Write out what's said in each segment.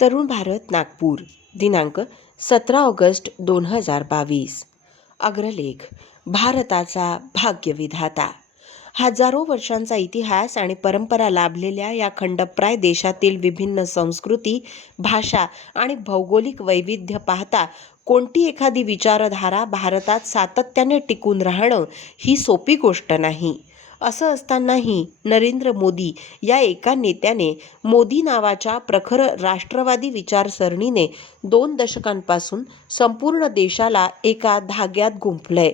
तरुण भारत नागपूर दिनांक 17 ऑगस्ट 2022। अग्रलेख भारताचा भाग्यविधाता। हजारो वर्षांचा इतिहास आणि परंपरा लाभलेल्या या खंडप्राय देशातील विभिन्न संस्कृती, भाषा आणि भौगोलिक वैविध्य पाहता कोणती एखादी विचारधारा भारतात सातत्याने टिकून राहणं ही सोपी गोष्ट नाही। असं असतानाही नरेंद्र मोदी या एका नेत्याने, मोदी नावाच्या प्रखर राष्ट्रवादी विचारसरणीने 2 दशकांपासून संपूर्ण देशाला एका धाग्यात गुंफलंय।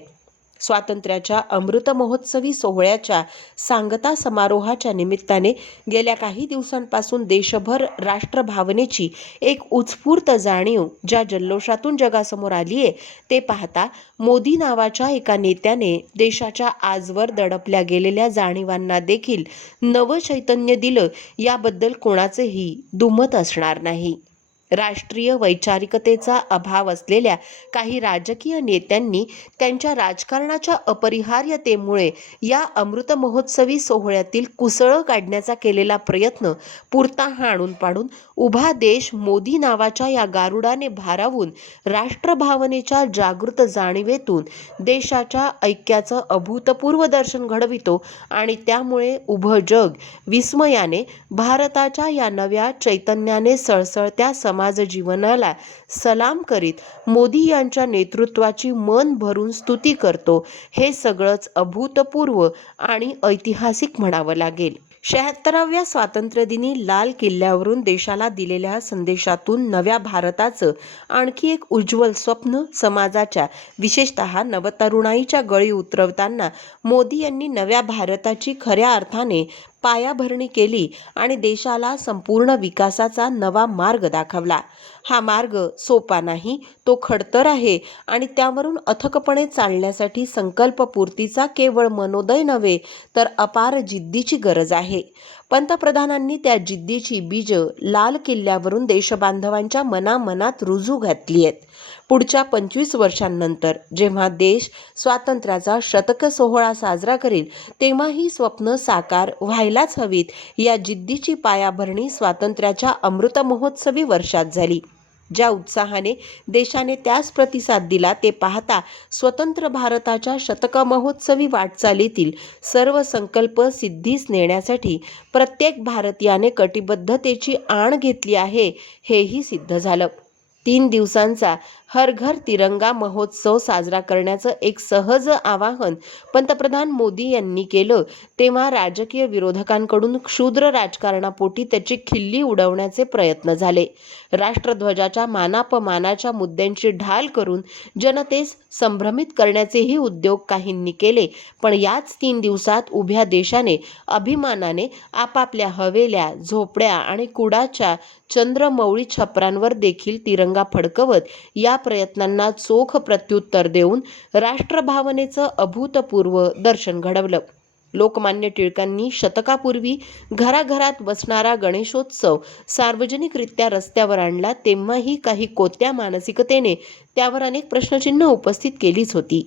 स्वातंत्र्याच्या अमृत महोत्सवी सोहळ्याच्या सांगता समारोहाच्या निमित्ताने गेल्या काही दिवसांपासून देशभर राष्ट्रभावनेची एक उत्स्फूर्त जाणीव ज्या जल्लोषातून जगासमोर आलीये ते पाहता मोदी नावाच्या एका नेत्याने देशाच्या आजवर दडपल्या गेलेल्या जाणीवांना देखील नवं चैतन्य दिलं याबद्दल कोणाचेही दुमत असणार नाही। राष्ट्रीय वैचारिकतेचा अभाव असलेल्या काही राजकीय नेत्यांनी त्यांच्या राजकारणाच्या अपरिहार्यतेमुळे या अमृत महोत्सवी सोहळ्यातील कुसळं काढण्याचा केलेला प्रयत्न पुरता हाणून पाडून उभा देश मोदी नावाच्या या गारुडाने भारावून राष्ट्रभावनेच्या जागृत जाणीवेतून देशाच्या ऐक्याचं अभूतपूर्व दर्शन घडवितो आणि त्यामुळे उभं जग विस्मयाने भारताच्या या नव्या चैतन्याने सळसळत्या समाज जीवनाला सलाम करीत मोदी यांच्या नेतृत्वाची मन भरून स्तुती करतो। हे सगळंच अभूतपूर्व आणि ऐतिहासिक म्हणावं लागेल। 76व्या स्वातंत्र्यदिनी लाल किल्ल्यावरून देशाला दिलेल्या संदेशातून नव्या भारताचं आणखी एक उज्ज्वल स्वप्न समाजाच्या विशेषतः नवतरुणाईच्या गळी उतरवताना मोदी यांनी नव्या भारताची खऱ्या अर्थाने पायाभरणी केली आणि देशाला संपूर्ण विकासाचा नवा मार्ग दाखवला। हा मार्ग सोपा नाही, तो खडतर आहे आणि त्यावरून अथकपणे चालण्यासाठी संकल्पपूर्तीचा केवळ मनोदय नव्हे तर अपार जिद्दीची गरज आहे। पंतप्रधानांनी त्या जिद्दीची बीज लाल किल्ल्यावरून देशबांधवांच्या मनामनात रुजू घातली आहेत। पुढच्या 25 वर्षांनंतर जेव्हा देश स्वातंत्र्याचा शतक सोहळा साजरा करेल तेव्हा ही स्वप्न साकार व्हायलाच हवीत। या जिद्दीची पायाभरणी स्वातंत्र्याच्या अमृत महोत्सवी वर्षात झाली। ज्या उत्साहाने देशाने त्यास प्रतिसाद दिला ते पाहता स्वतंत्र भारताच्या शतक महोत्सवी वाटचालीतील सर्व संकल्प सिद्धीस नेण्यासाठी प्रत्येक भारतीयाने कटिबद्धतेची आण घेतली आहे हेही सिद्ध झालं। 3 दिवसांचा हर घर तिरंगा महोत्सव साजरा करण्याचं एक सहज आवाहन पंतप्रधान मोदी यांनी केलं तेव्हा राजकीय विरोधकांकडून क्षुद्र राजकारणापोटी त्याची खिल्ली उडवण्याचे प्रयत्न झाले। राष्ट्रध्वजाच्या मानापमानाच्या मुद्द्यांची ढाल करून जनतेस संभ्रमित करण्याचेही उद्योग काहींनी केले, पण याच 3 दिवसात उभ्या देशाने अभिमानाने आपापल्या हवेल्या, झोपड्या आणि कुडाच्या चंद्रमौळी छपरांवर देखील तिरंगा फडकवत या प्रयत्नांना चोख प्रत्युत्तर देऊन राष्ट्रभावनेचं अभूतपूर्व दर्शन घडवलं। लोकमान्य टिळकांनी शतकापूर्वी घराघरात बसणारा गणेशोत्सव सार्वजनिकरित्या रस्त्यावर आणला तेव्हाही काही कोत्या मानसिकतेने त्यावर अनेक प्रश्नचिन्ह उपस्थित केलीच होती।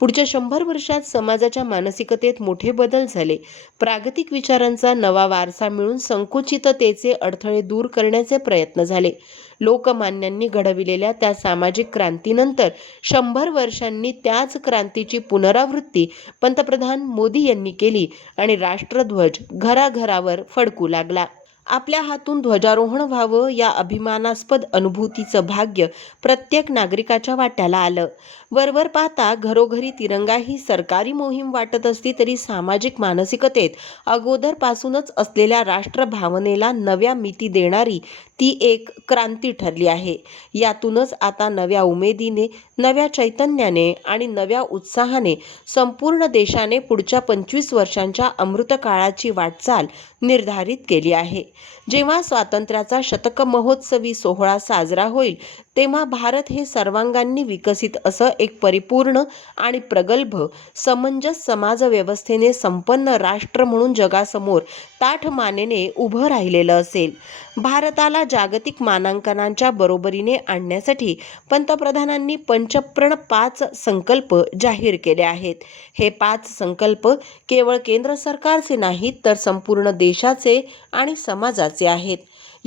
पुढच्या 100 वर्षात समाजाच्या मानसिकतेत मोठे बदल झाले। प्रागतिक विचारांचा नवा वारसा मिळून संकुचिततेचे अडथळे दूर करण्याचे प्रयत्न झाले। लोकमान्यांनी घडविलेल्या त्या सामाजिक क्रांतीनंतर 100 वर्षांनी त्याच क्रांतीची पुनरावृत्ती पंतप्रधान मोदी यांनी केली आणि राष्ट्रध्वज घराघरावर फडकू लागला। आपल्या हातून ध्वजारोहण व्हावं या अभिमानास्पद अनुभूतीचं भाग्य प्रत्येक नागरिकाच्या वाट्याला आलं। वरवर पाहता घरोघरी तिरंगा ही सरकारी मोहीम वाटत असली तरी सामाजिक मानसिकतेत अगोदरपासूनच असलेल्या राष्ट्रभावनेला नव्या मिती देणारी ती एक क्रांती ठरली आहे। यातूनच आता नव्या उमेदीने, नव्या चैतन्याने आणि नव्या उत्साहाने संपूर्ण देशाने पुढच्या 25 वर्षांच्या अमृतकाळाची वाटचाल निर्धारित केली आहे। जेव्हा स्वातंत्र्याचा शतक महोत्सवी सोहळा साजरा होईल तेव्हा भारत हे सर्वांगांनी विकसित असं एक परिपूर्ण आणि प्रगल्भ समंजस समाज व्यवस्थेने संपन्न राष्ट्र म्हणून जगासमोर ताठ मानेने उभं राहिलेलं असेल। भारताला जागतिक मानांकनांच्या बरोबरीने आणण्यासाठी पंतप्रधानांनी पंचप्रण 5 संकल्प जाहीर केले आहेत। हे 5 संकल्प केवळ केंद्र सरकारचे नाहीत तर संपूर्ण देशाचे आणि समाजाचे आहेत।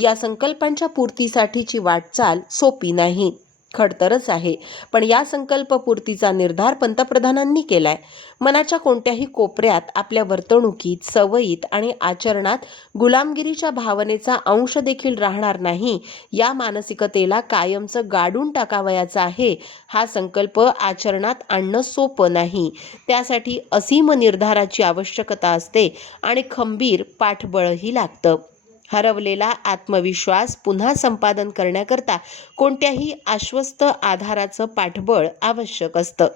या संकल्पांच्या पूर्तीसाठीची वाटचाल सोपी नाही, खडतरच आहे. पण या संकल्पपूर्तीचा निर्धार पंतप्रधानांनी केलाय. मनाच्या कोणत्याही कोपऱ्यात आपल्या वर्तणुकीत, सवयीत आणि आचरणात गुलामगिरीच्या भावनेचा अंश देखील राहणार नाही, या मानसिकतेला कायमचं गाडून टाकावयाचा आहे. हा संकल्प आचरणात आणणं सोपं नाही. त्यासाठी असीम निर्धाराची आवश्यकता असते आणि खंबीर पाठबळही लागतं. हरवलेला आत्मविश्वास पुन्हा संपादन करण्याकरता कोणत्याही आश्वस्त आधाराचं पाठबळ आवश्यक असतं.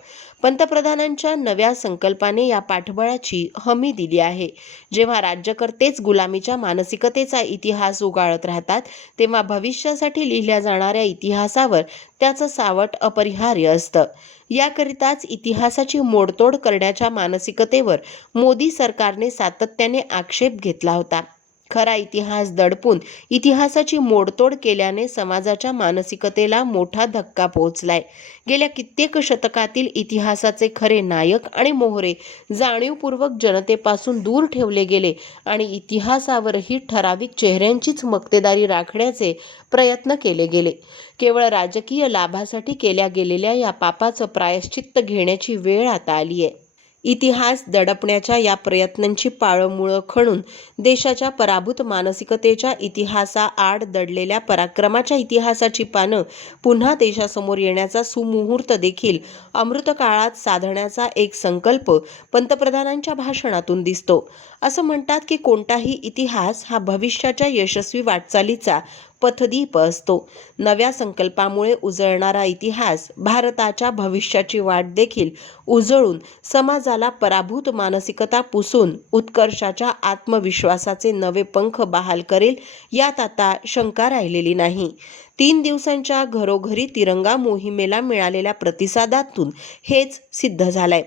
पंतप्रधानांच्या नव्या संकल्पाने या पाठबळाची हमी दिली आहे. जेव्हा राज्यकर्तेच गुलामीच्या मानसिकतेचा इतिहास उगाळत राहतात, तेव्हा भविष्यासाठी लिहिल्या जाणाऱ्या इतिहासावर त्याचं सावट अपरिहार्य असतं. याकरिताच इतिहासाची मोडतोड करण्याच्या मानसिकतेवर मोदी सरकारने सातत्याने आक्षेप घेतला होता. खरा इतिहास दडपून इतिहासाची मोडतोड केल्याने समाजाच्या मानसिकतेला मोठा धक्का पोहोचलाय. गेल्या कित्येक शतकातील इतिहासाचे खरे नायक आणि मोहरे जाणीवपूर्वक जनतेपासून दूर ठेवले गेले आणि इतिहासावरही ठराविक चेहऱ्यांचीच मक्तेदारी राखण्याचे प्रयत्न केले गेले. केवळ राजकीय लाभासाठी केल्या गेलेल्या या पापाचं प्रायश्चित्त घेण्याची वेळ आता आली आहे. इतिहास दडपण्याच्या या प्रयत्नांची पाळंमुळं खणून देशाच्या पराभूत मानसिकतेच्या इतिहासाआड दडलेल्या पराक्रमाच्या इतिहासाची पानं पुन्हा देशासमोर येण्याचा सुमुहूर्त देखील अमृतकाळात साधण्याचा एक संकल्प पंतप्रधानांच्या भाषणातून दिसतो. असं म्हणतात की कोणताही इतिहास हा भविष्याच्या यशस्वी वाटचालीचा पथदीप असतो. नव्या संकल्पामुळे उजळणारा इतिहास भारताच्या भविष्याची वाट देखील उजळून समाजाला पराभूत मानसिकता पुसून उत्कर्षाच्या आत्मविश्वासाचे नवे पंख बहाल करेल, यात आता शंका राहिलेली नाही. 3 दिवसांच्या घरोघरी तिरंगा मोहिमेला मिळालेल्या प्रतिसादातून हेच सिद्ध झालंय.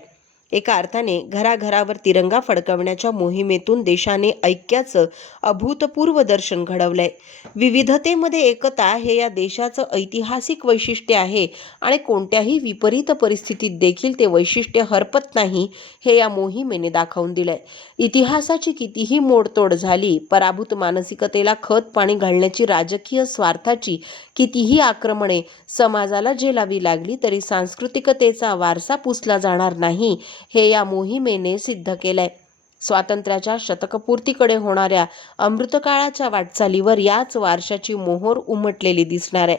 एका अर्थाने घराघरावर तिरंगा फडकवण्याच्या मोहिमेतून देशाने ऐक्याचं अभूतपूर्व दर्शन घडवलंय. विविधतेमध्ये एकता हे या देशाचं ऐतिहासिक वैशिष्ट्य आहे आणि कोणत्याही विपरीत परिस्थितीत देखील ते वैशिष्ट्य हरपत नाही, हे या मोहिमेने दाखवून दिलंय. इतिहासाची कितीही मोडतोड झाली, पराभूत मानसिकतेला खत पाणी घालण्याची राजकीय स्वार्थाची कितीही आक्रमणे समाजाला झेलावी लागली, तरी सांस्कृतिकतेचा वारसा पुसला जाणार नाही, हे या मोहिमेने सिद्ध केलंय. स्वातंत्र्याच्या शतकपूर्तीकडे होणाऱ्या अमृतकाळाच्या वाटचालीवर याच वारशाची मोहोर उमटलेली दिसणार आहे.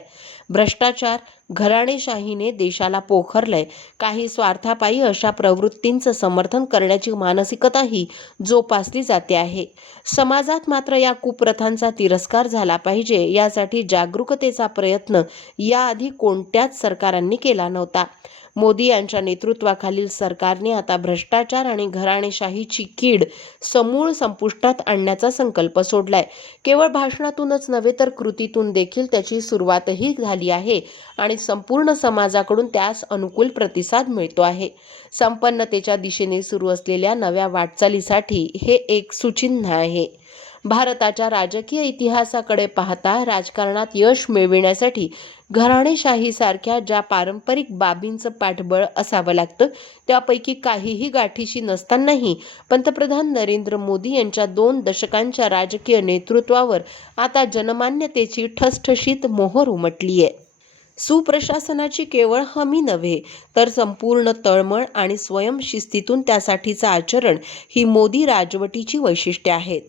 भ्रष्टाचार, घराणेशाहीने देशाला पोखरलंय. काही स्वार्थापायी अशा प्रवृत्तींचं समर्थन करण्याची मानसिकताही जोपासली जाते आहे. समाजात मात्र या कुप्रथांचा तिरस्कार झाला पाहिजे, यासाठी जागरूकतेचा प्रयत्न याआधी कोणत्याच सरकारांनी केला नव्हता. मोदी यांच्या नेतृत्वाखालील सरकारने आता भ्रष्टाचार आणि घराणेशाहीची कीड समूळ संपुष्टात आणण्याचा संकल्प सोडलाय. केवळ भाषणातूनच नव्हे तर कृतीतून देखील त्याची सुरुवातही झाली आहे आणि संपूर्ण समाजाकडून त्यास अनुकूल प्रतिसाद मिळतो आहे. संपन्नतेच्या दिशेने सुरू असलेल्या नव्या वाटचालीसाठी हे एक सुचिन्ह आहे. भारताच्या राजकीय इतिहासाकडे पाहता राजकारणात यश मिळविण्यासाठी घराणेशाहीसारख्या ज्या पारंपरिक बाबींचं पाठबळ असावं लागतं, त्यापैकी काहीही गाठीशी नसतानाही पंतप्रधान नरेंद्र मोदी यांच्या 2 दशकांच्या राजकीय नेतृत्वावर आता जनमान्यतेची ठसठशीत मोहोर उमटली आहे. सुप्रशासनाची केवळ हमी नव्हे, तर संपूर्ण तळमळ आणि स्वयंशिस्तीतून त्यासाठीचं आचरण ही मोदी राजवटीची वैशिष्ट्ये आहेत.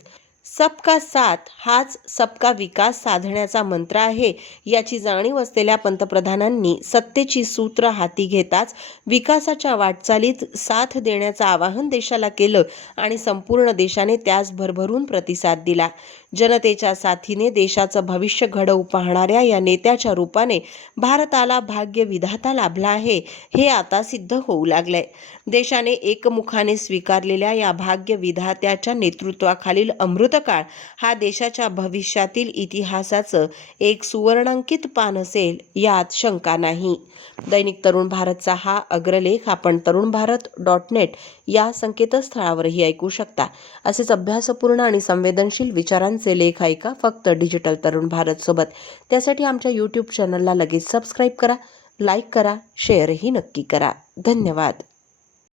सबका साथ हाच सबका विकास साधण्याचा मंत्र आहे, याची जाणीव असलेल्या पंतप्रधानांनी सत्तेची सूत्र हाती घेताच विकासाच्या वाटचालीत साथ देण्याचं आवाहन देशाला केलं आणि संपूर्ण देशाने त्यास भरभरून प्रतिसाद दिला. जनतेच्या साथीने देशाचं भविष्य घडवू पाहणाऱ्या या नेत्याच्या रूपाने भारताला भाग्य विधाता लाभला आहे, हे आता सिद्ध होऊ लागलंय. देशाने एकमुखाने स्वीकारलेल्या या भाग्य विधात्याच्या नेतृत्वाखालील अमृतकाळ हा देशाच्या भविष्यातील इतिहासाचं एक सुवर्णांकित पान असेल, यात शंका नाही. दैनिक तरुण भारतचा हा अग्रलेख आपण tarunbharat.net या संकेतस्थळावरही ऐकू शकता. असेच अभ्यासपूर्ण आणि संवेदनशील विचारांचे लेख ऐका फक्त डिजिटल तरुण भारत सोबत. त्यासाठी आमच्या यूट्यूब चॅनलला लगेच सबस्क्राईब करा, लाईक करा, शेअरही नक्की करा. धन्यवाद.